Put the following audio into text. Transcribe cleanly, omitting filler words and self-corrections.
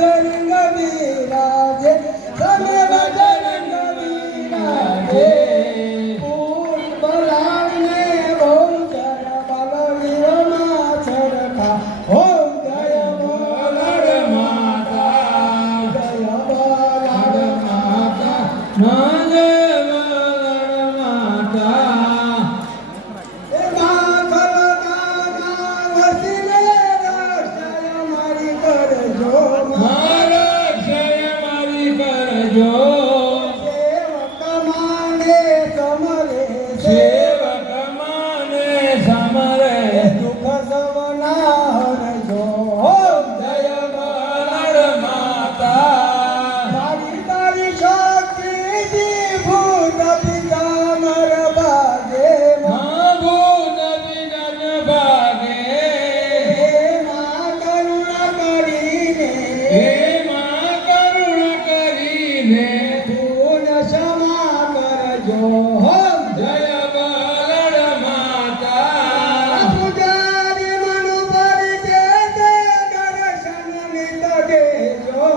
બજરંગ બિરાજે તમે બજરંગ બિરાજે પૂર્વ બલાને ભોજન બલવીરમાં ચરખા ઓમ જય બલડ માતા જય બલડ માતા ના જય બલડ માતા એ માખલ ગાના વસીલે રક્ષય મારી કરજો મારા ક્ષય મારી કરજો સેવક માને સમરે સેવક માને સમરે દુઃખ સવના હરજો ઓમ જય બલડ માતા મારી તારી શક્તિથી ભૂત પિતામર ભાગે ભૂત વિઘ્ન ભાગે હે માં કરુણા કરીને હે માં કરુણ કરીને પૂર્ણ ક્ષમા કરજો ઓમ જય બલડ માતા પૂજારી મનુ પરિચય દર્શન નિત દેજો